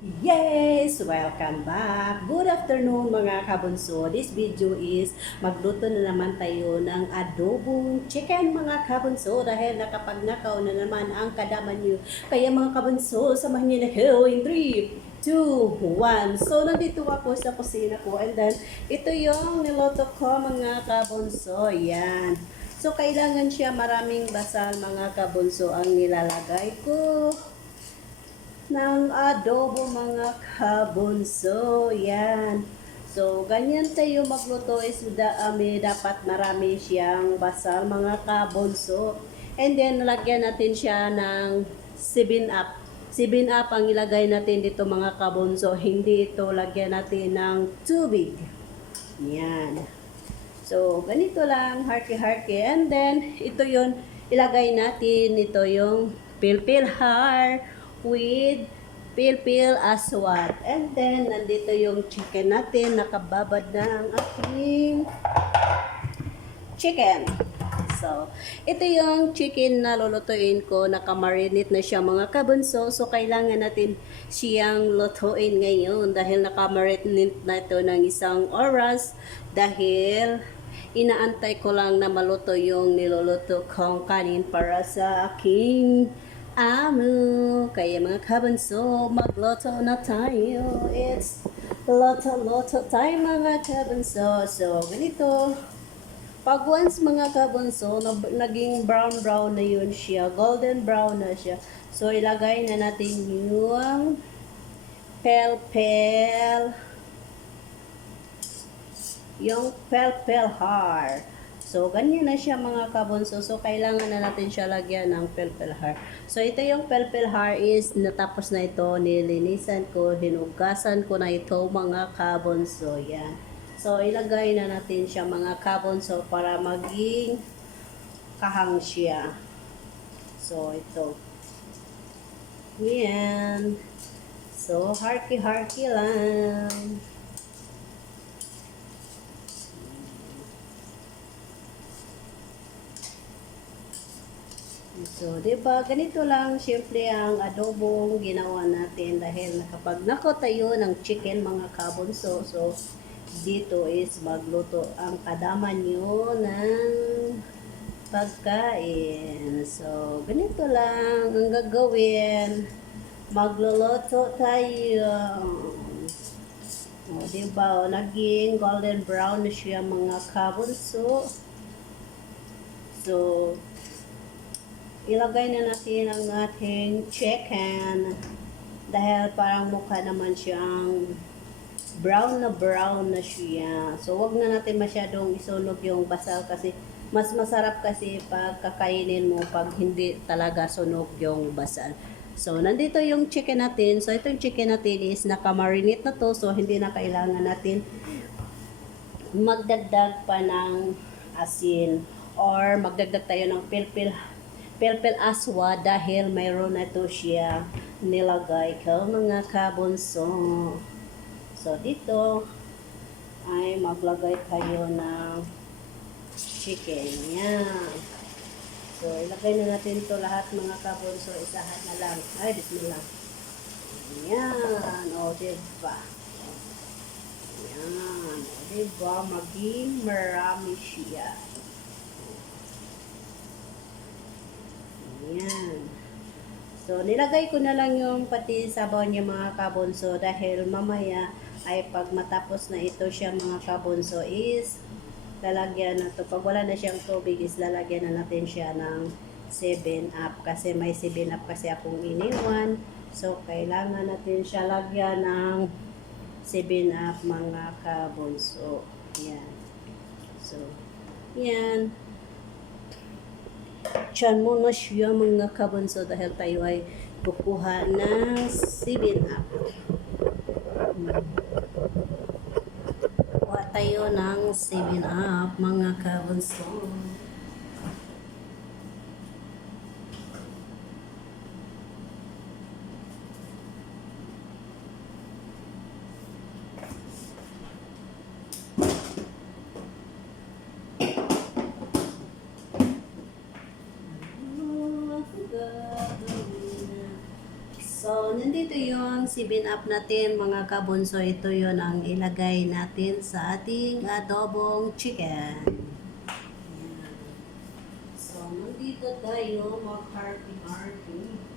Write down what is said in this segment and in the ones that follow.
Yes! Welcome back! Good afternoon mga kabunso. This video is magluto na naman tayo ng adobong chicken mga kabunso dahil nakapagnakaw na naman ang kadaman nyo. Kaya mga kabunso, samahan nyo na ko in 3, 2, 1. So, nandito ako sa kusina ko and then ito yung niloto ko mga kabunso. Yan. So, kailangan siya maraming basal mga kabunso ang nilalagay ko ng adobo mga kabunso. Yan. So, ganyan tayo magluto is dapat marami siyang basal mga kabunso. And then, lagyan natin siya ng 7-up. 7-up ang ilagay natin dito mga kabunso. Hindi ito lagyan natin ng tubig. Yan. So, ganito lang, harky-harky. And then, ito yung ilagay natin. Ito yung pilpil har with pilpil aswad. And then, nandito yung chicken natin. Nakababad na ang aking chicken. So, ito yung chicken na lulutuin ko. Nakamarinate na siya mga kabunso. So, kailangan natin siyang lutuin ngayon dahil nakamarinate na ito ng isang oras dahil inaantay ko lang na maluto yung niluluto kong kanin para sa aking amo. Kaya mga kabunso, magluto na tayo. It's luto time mga kabunso. So, ganito. Pag once mga kabunso, naging brown na yun siya. Golden brown na siya. So, ilagay na natin yung pelpel. Yung pelpel har. So, ganyan na siya mga kabunso. So, kailangan na natin siya lagyan ng pelpel har. So, ito yung pelpel har is natapos na ito. Nilinisan ko, hinugasan ko na ito mga kabunso. Yan. So, ilagay na natin siya mga kabunso para maging kahang siya. So, ito. Yan. So, harky-harky lang. So, diba, ganito lang, syempre ang adobong ginawa natin dahil nakapag nako tayo ng chicken mga kabunso. So, dito is magluto ang kadaman nyo ng pagkain. So, ganito lang ang gagawin. Magluluto tayo. O, diba, naging golden brown na siya mga kabunso. So, ilagay na natin ang ating chicken dahil parang mukha naman siyang brown na siya. So, wag na natin masyadong isunog yung basal kasi mas masarap kasi pag kakainin mo pag hindi talaga sunog yung basal. So, nandito yung chicken natin. So, itong chicken natin is nakamarinate na to. So, hindi na kailangan natin magdagdag pa ng asin or magdagdag tayo ng pilpil aswa dahil mayroon na to siya nilagay ko mga kabunso. So, dito ay maglagay tayo ng chicken. Yan. So, ilagay na natin to lahat mga kabunso. Isahan na lang. Ay, dito lang. Yan. O, diba? Yan. O, diba? Maging marami siya. Yan. So, nilagay ko na lang yung pati sabaw niya mga kabunso dahil mamaya ay pag matapos na ito siya mga kabunso is lalagyan na to. Pag wala na siyang tubig is lalagyan na natin siya ng 7-up kasi may 7-up kasi akong iniwan. So, kailangan natin siya lagyan ng 7-up mga kabunso. Yan. So, yan. Diyan mo na siya mga kabunso dahil tayo ay kukuha ng 7-up. Kuha tayo ng 7-up mga kabunso. So, nandito ito yung 7-up natin mga kabunso. Ito yon ang ilagay natin sa ating adobong chicken. Ayan. So, nandito tayo mag-harty-harty.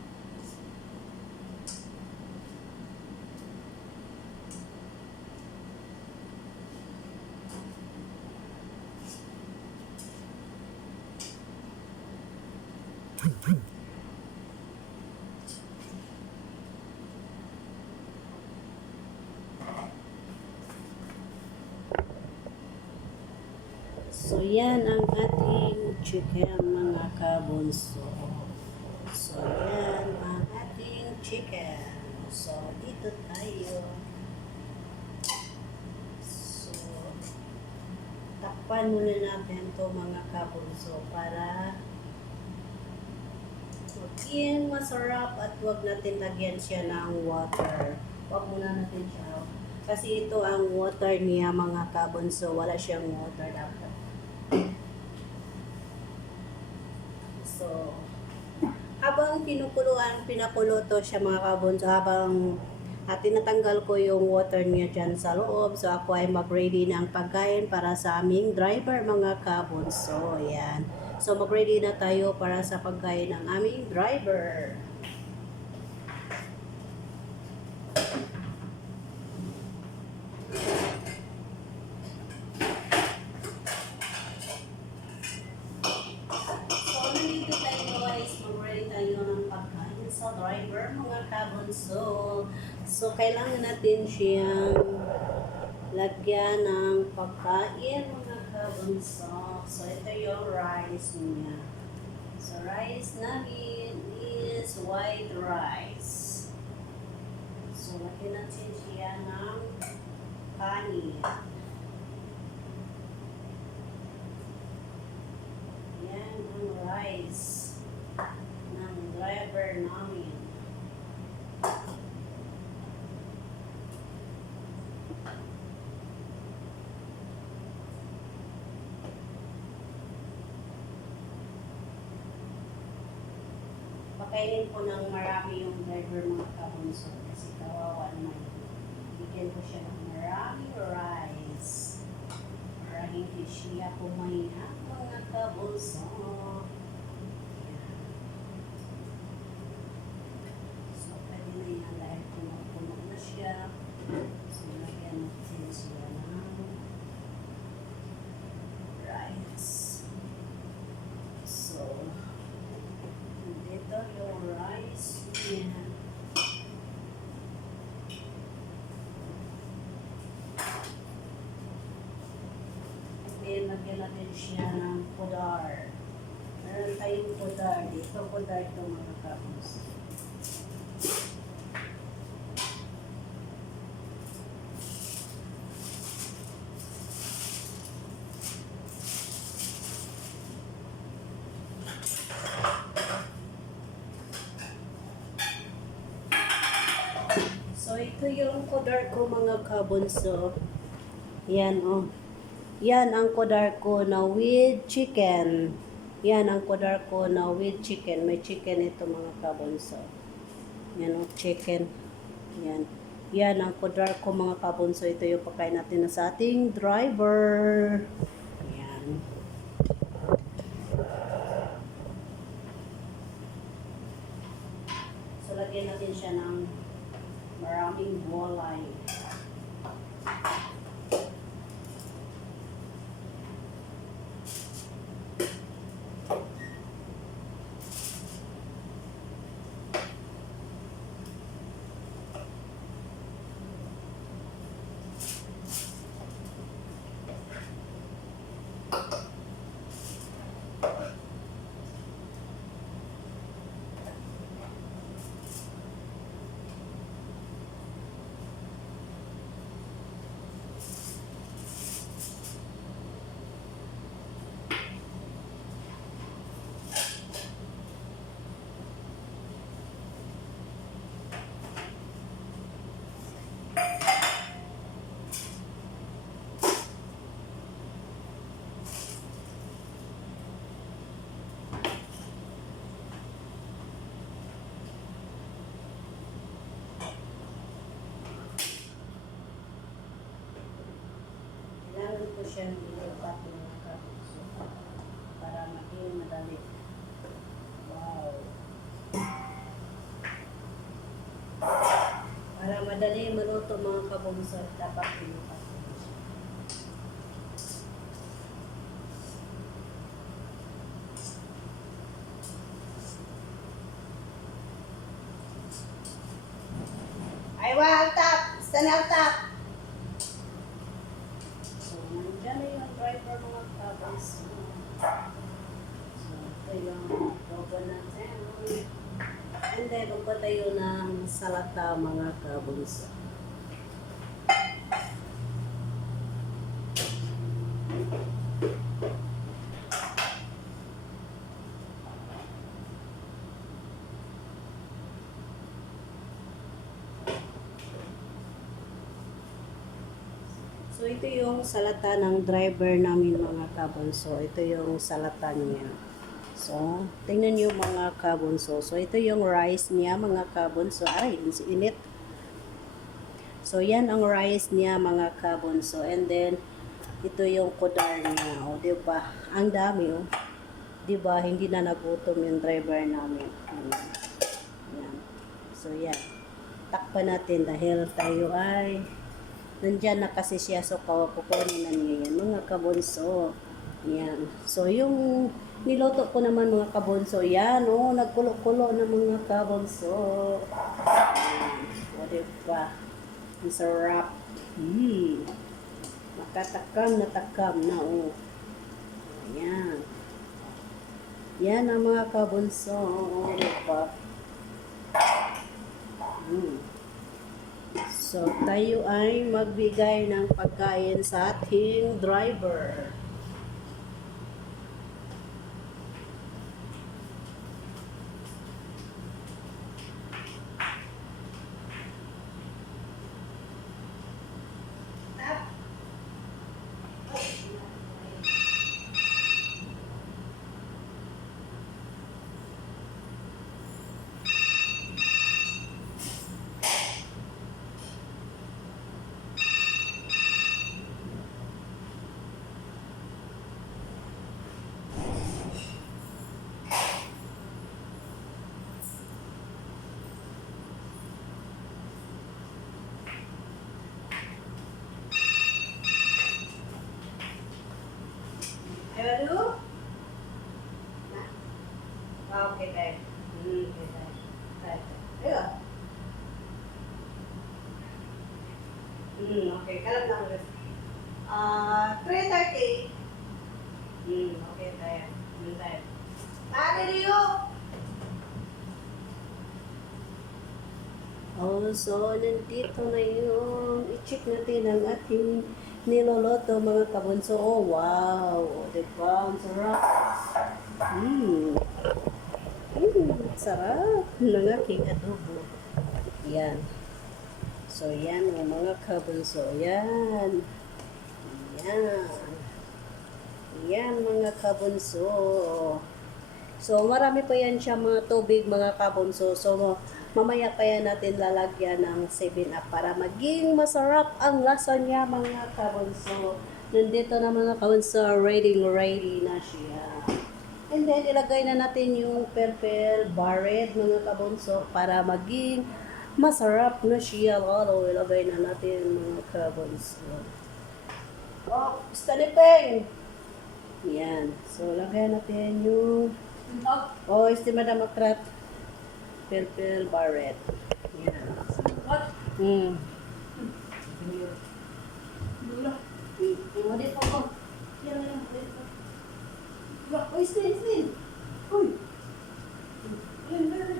So, yan ang ating chicken mga kabunso. So, yan ang ating chicken. So, dito tayo. So, takpan muna natin to mga kabunso para maging masarap at huwag natin lagyan siya ng water. Huwag muna natin siya. Kasi ito ang water niya mga kabunso. Wala siyang water dapat. So, habang pinakulo to siya mga kabunso, habang tinatanggal ko yung water niya dyan sa loob. So, ako ay mag-ready ng pagkain para sa aming driver mga kabunso. Ayan. So, mag-ready na tayo para sa pagkain ng aming driver. Sa driver mga kabunso. So, kailangan natin siyang lagyan ng pagkain mga kabunso. So, ito yung rice niya. So, rice namin is white rice. So, lagyan natin siya ng kanin. Yan ang rice ng driver namin. Pakainin ko ng marami yung driver mga kabunso kasi kawawa naman. Bigyan ko siya ng maraming rice para hindi siya pumahiya mga kabunso. So, lagyan natin siya ng rice. So, dito yung rice niya. Then, lagyan natin siya ng pudar. Meron tayong pudar dito. Pudar ito mga kabunso. So, ito yung kodar ko mga kabunso. Yan, oh. Yan ang kodar ko na with chicken. Yan ang kodar ko na with chicken. May chicken ito mga kabunso. Yan, oh, chicken. Yan. Yan ang kodar ko mga kabunso. Ito yung pagkain natin na sa ating driver. Yan. So, lagyan natin siya ng maraming gulay. siya nilipat mga kabunso para maging madali. Wow. Para madali maluto mga kabunso, dapat nilipat mo siya. Ay, wow, tap! Stand up, tap! So, nandiyan na yung driver mga kabunso. So, ito yung logo natin. And then, magpatayo ng salata mga kabunso. So, ito yung salata ng driver namin mga kabunso. Ito yung salata niya. So, tingnan niyo mga kabunso. So, ito yung rice niya mga kabunso. Ay, init. So, yan ang rice niya mga kabunso. And then, ito yung kudar niya. O, diba? Ang dami, o. Diba? Hindi na nagutom yung driver namin. Yan. So, yan. Takpan natin dahil tayo ay nandyan na kasi siya. So, kukunin na niya yan. Mga kabunso. Yan. So, yung niluto ko naman mga kabunso. Yan, o. Nagkulo-kulo na mga kabunso. Yan. O, diba? Ang sarap. Makatakam na takam na, o. Ayan. Yan ang mga kabunso. O, diba? So, tayo ay magbigay ng pagkain sa ating driver. Hello? Okay, babe. Okay, babe. Ayun. Okay, kalam lang ulit. 3:30. Okay, tayo. Tayo. Ate Rio! Oh, so, nandito na yung i-check natin ang ating niloloto mga kabunso. Oh, wow! O, diba? Ang sarap. Sarap ng aking adobo. Yan. So, yan yung mga kabunso. Yan. Yan. Yan mga kabunso. So, marami pa yan siya mga tubig mga kabunso. So, mamaya pa yan natin lalagyan ng 7-Up para maging masarap ang lasa niya mga kabunso. Nandito na mga kabunso, ready na siya. And then, ilagay na natin yung purple barret mga kabunso para maging masarap na siya. Lalo, ilagay na natin mga kabunso. Oh, Stanipeng! Yan. So, lagay natin yung estimada makrat purple barret. Yan. What? Dula. Model po ko. Yan na lang. Uy, Stin. Uy. Yan.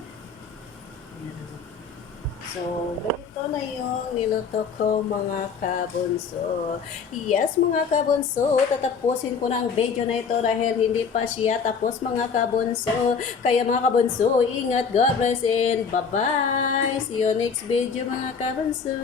So, ganito na yung niluto ko mga kabunso. Yes, mga kabunso, tatapusin ko na ang video na ito dahil hindi pa siya tapos mga kabunso. Kaya mga kabunso, ingat, God bless and bye-bye. See you next video mga kabunso.